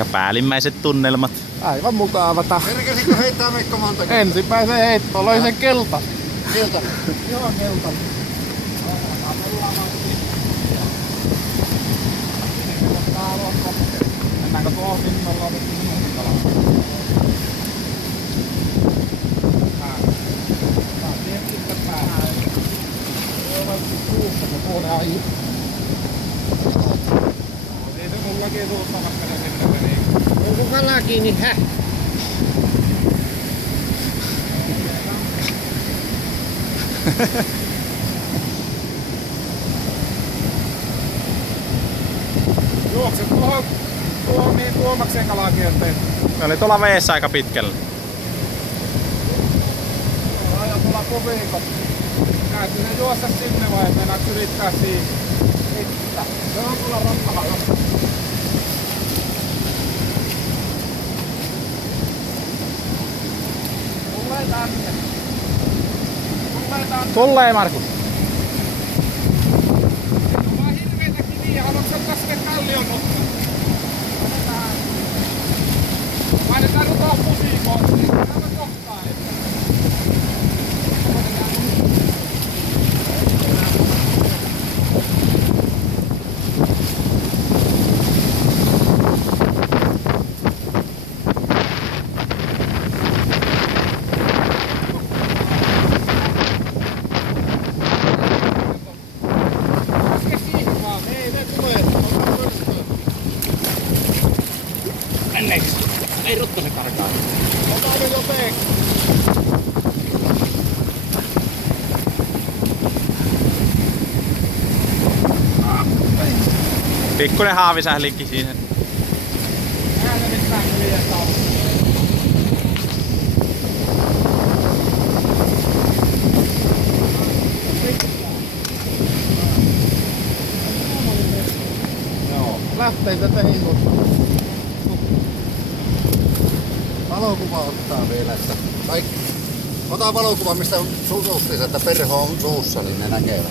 Ja päällimmäiset tunnelmat. Aivan mukavata. Kerkesikö heittää Veikko monta kertaa? Ensimmäiseen heittoon löi sen kelta. Kelta. Joo, kelta. Mennäänkö tuohon minnolla otettiin nuhtikala? Tää tien pitkä päähän. Joo, vaikka suussa se puolen aji. Ei se mullakin suustamassa sinne meni. Onko kala kiinni? Häh? Juokse tuohon mihin Tuomaksen kalakierteen. Ne oli tuolla veessä aika pitkällä. Aja tuolla koviikot. Näytti ne juosta sinne vai meinaat yrittää siihen? Mitä? Se on tuolla rannalla. Tulee tänne. Tulee tänne. Tulee Markus. On vaan hirveitä kiviä. Haluatko ottaa sinne kallion nokkaan? Painetaan nyt tuohon pusiikoon. Täällä on kohtaa nyt. Ei Ruttonen karkaa. Ota nyt jotenkin. Pikkunen haavisählinki siihen. Ääne mitään hiljasta on. Joo. Lähteitä tein. Valokuva ottaa vielä, että kaikki. Ota valokuva, mistä on suussa, että perho on suussa, niin ne näkevät.